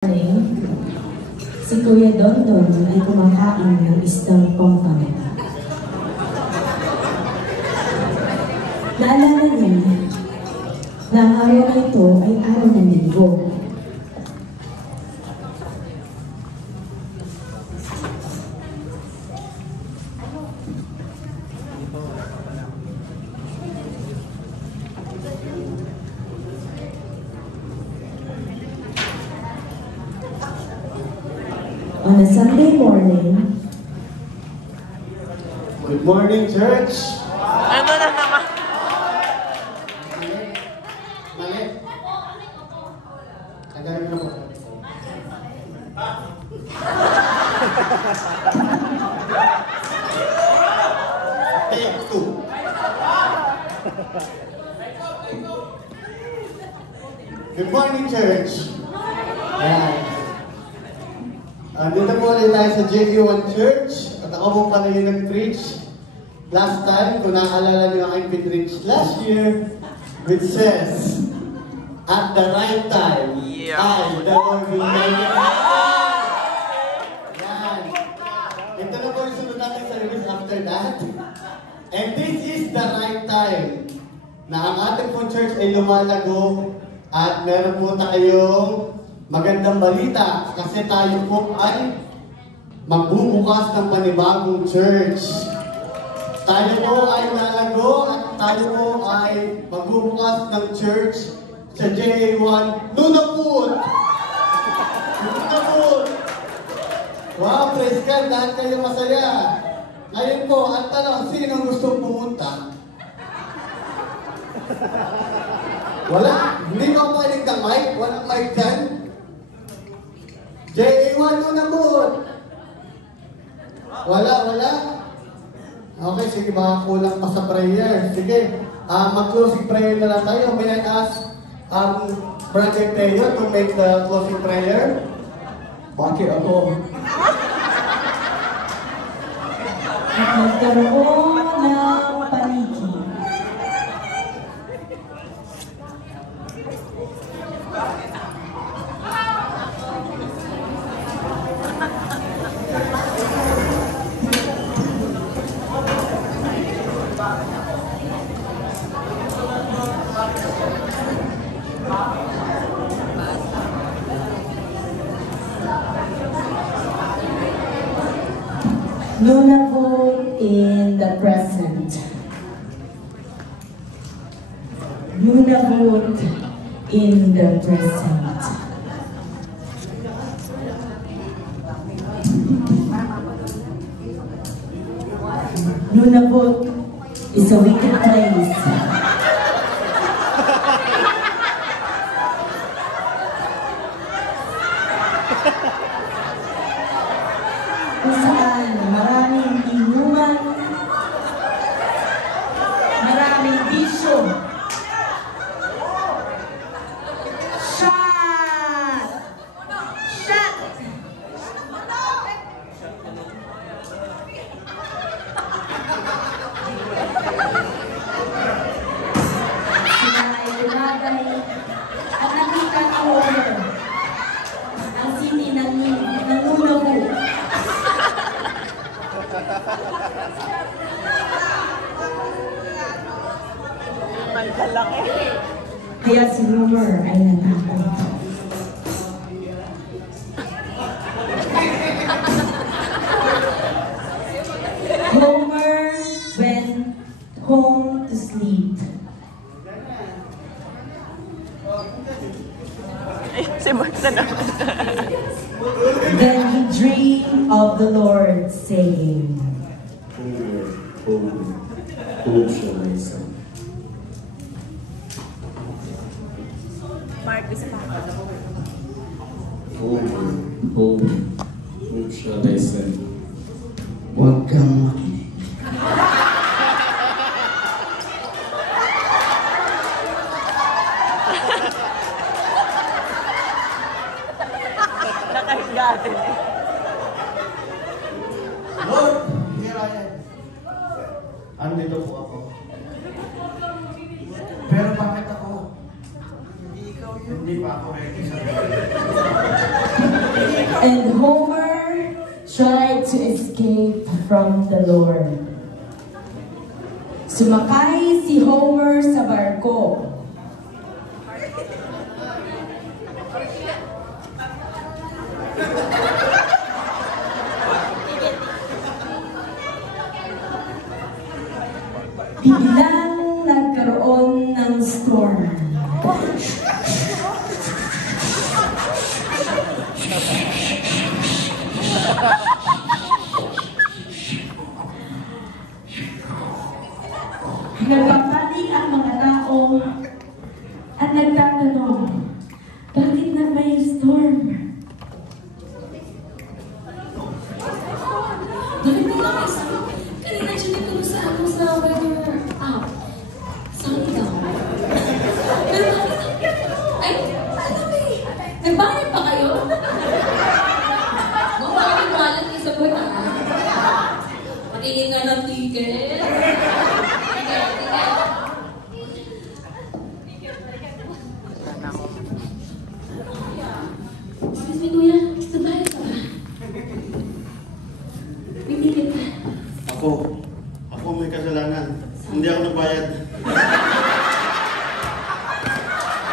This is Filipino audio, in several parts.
Si Kuya Dondon ay kumakain ng isdang pongpang. Naalala niya na ang araw na ito ay araw ng linggo. On a Sunday morning, good morning, church! Ano na naman? Mali. Tagayin mo po. Take two. Good morning, church! Ayan. Dito po ulit tayo sa JU1 Church at ako po pala yung nag-preach last time, kung naaalala nyo aking pinreach last year, which says, at the right time, I, the Lord will make it happen. Yan. Ito na po yung sunod natin service after that. And this is the right time na ang ating po church ay lumalago at meron po tayong magandang balita kasi tayo po ay magbubukas ng panibagong church. Tayo po ay lalago at tayo po ay magbubukas ng church sa JA1 Lunaput! Lunaput! Wow, praise God! Lahat kayo masaya! Ngayon po, ang tanong, sino gustong pumunta? Wala? Hindi ba pwedeng kang mic? Walang mic dyan? JA1 Lunaput! Wala? Okay, sige, baka kulang pa sa prayer. Sige, mag-closing prayer na lang tayo. May I ask Brother Teo to make the closing prayer? Bakit ako? at nagkaroon ng paniki. Lunaput in the present. Lunaput in the present. Lunaput is a wicked place. Kung saan maraming inuman, maraming bisyo. Shot! Shot! Sila ay tumagay at nakita ko ang sini ng Lunaput. Ang kalaki. Kaya si Homer ay natakot. Homer went home to sleep. Ay, si Marta naman. Then he dreamed of the Lord, saying, Whom shall I send? Mark, isa pa. Whom shall I send? Huwag kang makinig. Nakahiga din eh. Lord, here I am. Andito po ako. Pero bakit ako? Hindi pa ako ready sa And Homer tried to escape from the Lord. Sumakay si Homer sa barko. Biglang nagkaroon ng storm. Nagpapanik ang mga tao at nagtatanong, bakit na may storm? Bakit may lakas? Kanina siya nagtanong sa ano sa weather app. Sabi daw. Pero bakit? Ay, ano ba eh? Nagbayad pa kayo? Huwag ba kami wallet niya sa buwan ah? Patingin nga ng ticket. Excuse me, kuya. Nagbayad ka ba? May ticket ka. Ako may kasalanan. Hindi ako nagbayad.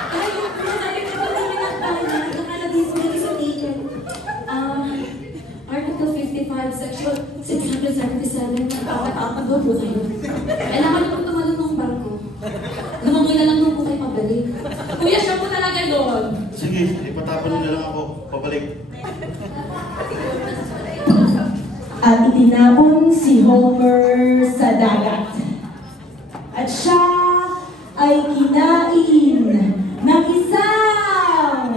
Ay, sabi ko ba namin ang bayan? Nakalagay ko na sa ticket. Article 55, Section 677. Nagpapatakot daw po kayo. Kailangan na pong tumalon ng barko. Lumangoy na lang po kayo pabalik. Kuya, siya po talaga yun. Sige, ipatapon nyo na lang ako. Pabalik. At itinapon si Homer sa dagat. At siya ay kinain ng isang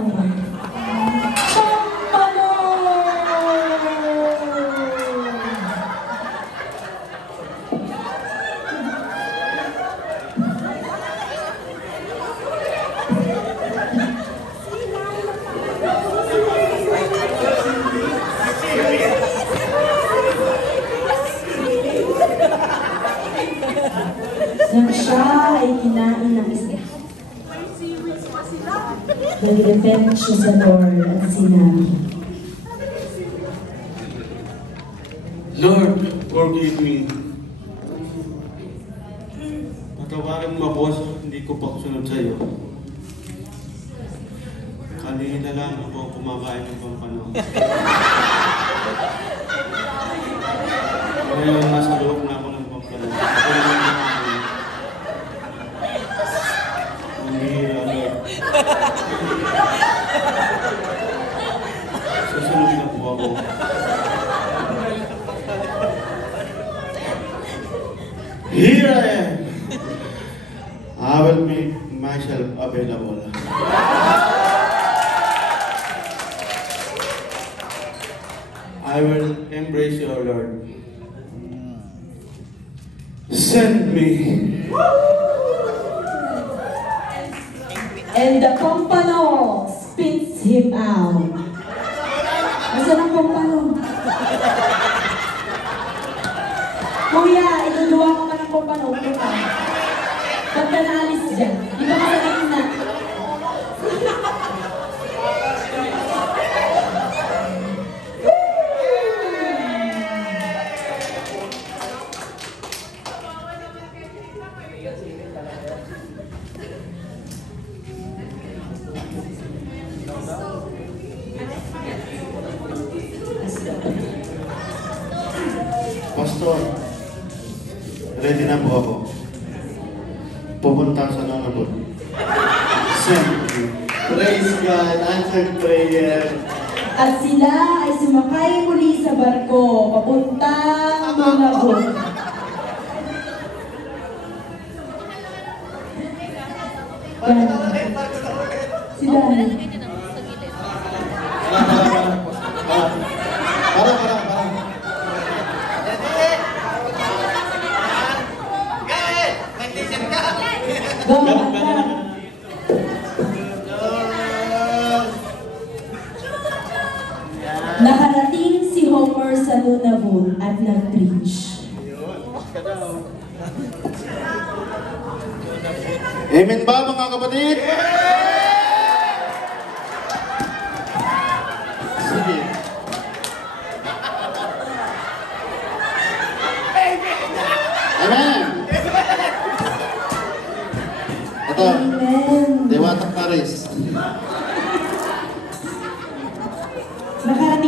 pampano! Nang siya ay kinain ng isda. Nag-repent siya sa Lord at sinabi, Lord, forgive me. Patawarin mo ako sa hindi ko pagsunod sa iyo. Kanina lang ako kumakain ng pampano. Ngayon, nasa loob na ako ng pampano. Susunod na po ako. Here I am. I will make myself available. I will embrace your Lord. Send me. and the pompano spits him out. Nasaan ang pompano? Kuya, iluluwa ko ka ng pompano. Ba't ka naalis dyan? Di ba masakit na? Pastor, ready na po ako. Pupunta sa Nonabot. Praise God, answered prayer. At sila ay sumakay muli sa barko, papuntang Nonabot. Sila. Para. Go, Anda. Nakarating si Homer sa Nunavut at nag-preach. Amen ba mga kapatid? Sige. Amen! Ito, Amen. Dewata Paris.